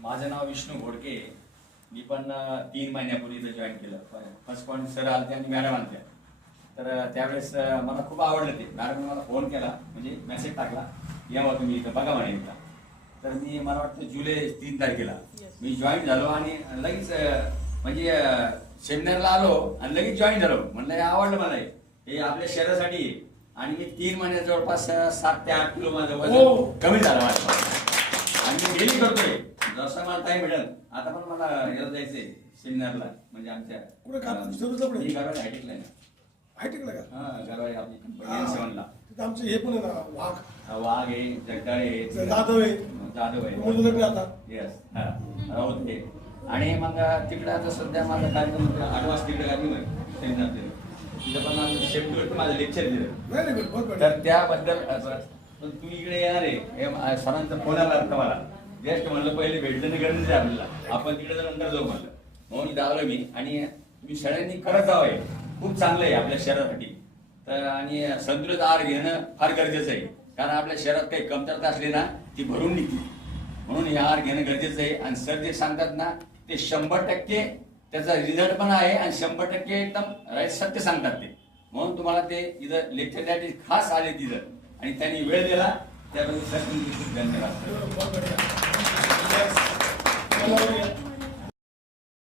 माझं नाव विष्णू घोडके. मी पण 3 महिन्यापूर्वी इथं जॉईन केलं. फर्स्ट पॉईंट सर आलते आणि मॅडम आलत्या. तर त्यावेळेस मला खूप आवडलं ते. मॅडमने मला फोन केला, म्हणजे मेसेज टाकला, यावं तुम्ही इथं बघा म्हणे एकदा. तर मी मला वाटतं जुलै 3 तारखेला मी जॉईन झालो आणि लगेच म्हणजे सेमिनारला आलो आणि लगेच जॉईन झालो. म्हणलं हे आवडलं मला, हे आपल्या शरीरासाठी आहे. आणि मी 3 महिन्यात जवळपास 7 ते 8 किलो माझं वजन कमी झालं माझं. आणि मी डेली करतोय जसं मला टाइम मिळेल. आता पण मला याला जायचंय सेमिनारला, म्हणजे आमच्या गारवाडी हायटेकला आहे ना. हायटेकला का? हा, गारवाडी आपली कंपनी 7ला. आमचं हे पण आहे ना, वाघ आहे, जगदाळे आहे, जाधव आहे, जाधव आहे. येस, हा, राऊत आहे. आणि मग तिकडे आता सध्या माझा कार्यक्रम 8 वाजता तिकडे कार्यक्रम आहे सेमिनार. तिथं पण माझं शेफ्टीवरती माझं लेक्चर दिलं. तर त्याबद्दल पण तुम्ही इकडे येणार आहे, सरांचा फोन आला असता मला. जस्ट म्हणलं पहिले भेटलं नाही गरजेचं आहे आपल्याला, आपण तिकडे जर नंतर जाऊ म्हणलं. म्हणून धावलं मी. आणि तुम्ही सगळ्यांनी करत जावं, खूप चांगलं आहे आपल्या शरीरासाठी. तर आणि संतुलित आहार घेणं फार गरजेचं आहे, कारण आपल्या शरीरात काही कमतरता असली ना ती भरून निघते. म्हणून हे आहार घेणं गरजेचं आहे. आणि सर जे सांगतात ना ते 100% त्याचा रिझल्ट पण आहे आणि 100% एकदम सत्य सांगतात ते. म्हणून तुम्हाला ते इथं लेक्चर द्यायची खास आले तिथं, आणि त्यांनी वेळ दिला त्याबद्दल सर तुमचे खूप धन्यवाद.